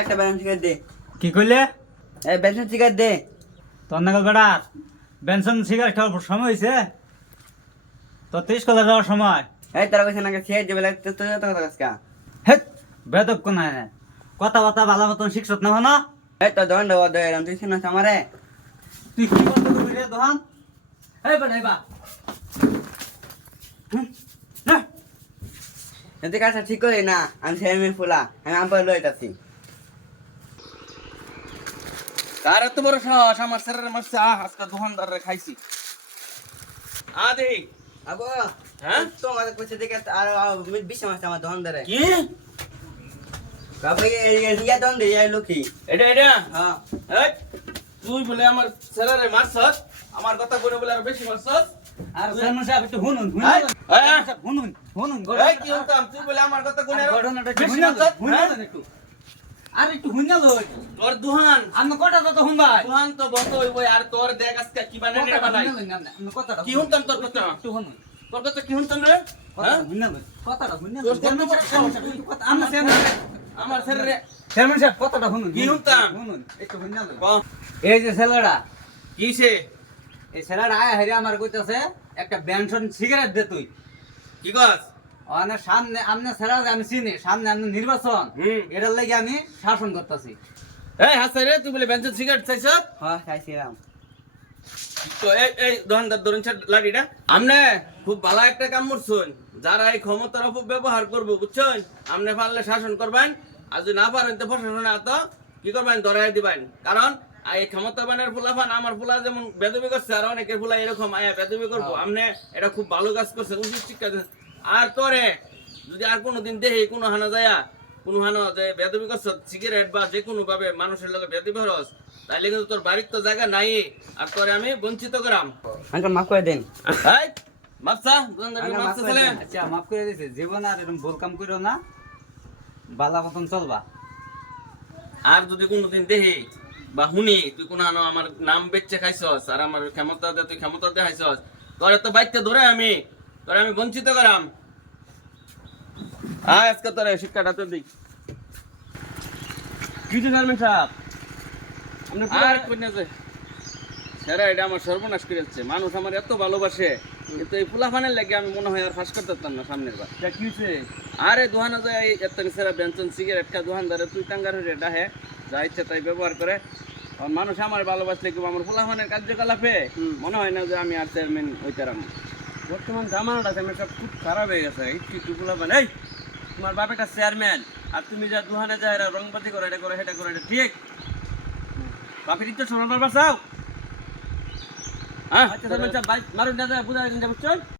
একটা সিগারেট দে। কি কইলে? সিগারেট দে। তোর নাকি বেড়ার বেনসন সিগারেট খাওয়ার সময় হয়েছে তো ত্রিশ কলে যাওয়ার সময়। এই তোরা কইছ নাকি সিগারেট দিবে লাগতে তুই তো কথা কইছ হে বেদব কোন? কথা বার্তা ভালো মতন শিখছত না না এই তো দন্ড ও দে রাম তুই শুনছ আমারে? তুই কি রে দোহান? এই বেটা এই বা। যদি ঠিক করি না আমি ফুলা আমি আম পরে লইতাছি। তার এত বড় সাহস আমার স্যারের মারছে আহ আজকে দোকানদারে খাইছি। আ দেহি আবো হ্যাঁ? তো আমাদের কইছে দেখে আর বিশ মাস আমার দহন ধরে কি এই ইয়া দহন দে ইয়া লুকি এটা এটা? হ্যাঁ। এই, তুই বলে আমার স্যারের মারছস আমার কথা বলে বলে আর বেশি মারছস। আর সামনে সাহেব একটু হুনুন এই, এই, হুনুন হুনুন কি হতাম তুই বলে আমার কথা কোনে মারছস হুইনা হ্যাঁ? একটু। আর একটু হুইনা লই। তোর দুহান। আমি কটা তো হুন ভাই দুহান তো বন্ধ হইব আর তোর দেখ আজকে কি বানাই রে বানাই কি হুনতাম তোর কথা? একটু হুনুন তোর কথা কি হুনতাম রে? হ্যাঁ? হুইনা লই। কথাটা হুইনা তোর কত? আমরা চেয়ারম্যান আমার স্যারের চেয়ারম্যান সাহেব কথাটা শুনুন। কি হুনতাম? শুনুন। একটু হুইনা লই। এই যে ছেলেটা কিসে এই ছেলেটা আয় হেরে আমার কইতাছে একটা বেনসন সিগারেট দে তুই। কি কস? সামনে আমনে ছেলে আমি চিনি সামনে আমনে নির্বাচন এটার লাগি আমি শাসন করতেছি। এই হাসাই রে তুই বলে বেঞ্চন সিগারেট চাইছ? হ্যাঁ খাইছিলাম তো এই এই দোকানদার ধরুন লাঠিটা। আমনে খুব ভালো একটা কাম করছুন। যারা এই ক্ষমতার অপব্যবহার করব বুঝছেন? আমনে পারলে শাসন করবেন। আর যদি না পারেন তো প্রশাসনে এত কি করবেন? ধরাই দিবেন। কারণ এই ক্ষমতাবানের ফুলাফান আমার ফুলা যেমন বেদবি করছে আর অনেকের ফুলা এরকম আয়া বেদবি করব। আমনে এটা খুব ভালো কাজ করছে। উচিত শিক্ষা। আর তোরে যদি আর কোনোদিন দেখি কোনো হানা যায়া কোনো হানো যে বেদবি করছ সিগারেট বা যে কোনো ভাবে মানুষের লগে বেদবি হরস তাইলে কিন্তু তোর বাড়ির তো জায়গা নাই। আর তোরে আমি বঞ্চিত করাম। আঙ্কেল মাফ করে দেন। এই, মাপসা, দোকানদারের আঙ্কেল, মাপসা মাফ করে ছেলে। দেন। আচ্ছা মাফ করে দিছে। জীবন আর এরকম ভুল কাম করো না। বালা মতন চলবা। আর যদি কোনোদিন দেখি বা শুনি তুই কোন হানো আমার নাম বেচে খাইছস আর আমার ক্ষমতা দে তুই ক্ষমতা দে খাইছস তোরে তো বাইতে ধরে আমি তোরে আমি বঞ্চিত করাম। আয় আজকে তোরে শিক্ষাটা তো দিই। সাহেব? আর এটা আমার সর্বনাশ করে যাচ্ছে। মানুষ আমার এত ভালোবাসে কিন্তু এই ফুলাফানের লাগে আমি মনে হয় আর ফাঁস করতে পারতাম না সামনের বার। কি হইছে? আরে দোহানো যায় এত সেরা বেঞ্চন সিগারেট খা তুই টাঙ্গার হয়ে ডাহে যা ইচ্ছা তাই ব্যবহার করে। কারণ মানুষ আমার ভালোবাসলে কেউ আমার ফুলাফানের কার্যকলাপে? মনে হয় না যে আমি আর চেয়ারম্যান হইতারাম বর্তমান জামানাটা আমি সব খুব খারাপ হয়ে গেছে। একটু একটু মানে এই তোমার বাপ একটা চেয়ারম্যান আর তুমি যা দুহানে যা এরা রংবাতি করো এটা করো সেটা করো এটা ঠিক? বাপের ইচ্ছা বাবা চাও? হ্যাঁ? আচ্ছা চেয়ারম্যান বাইক মারুন দাদা বুঝা বুঝছ?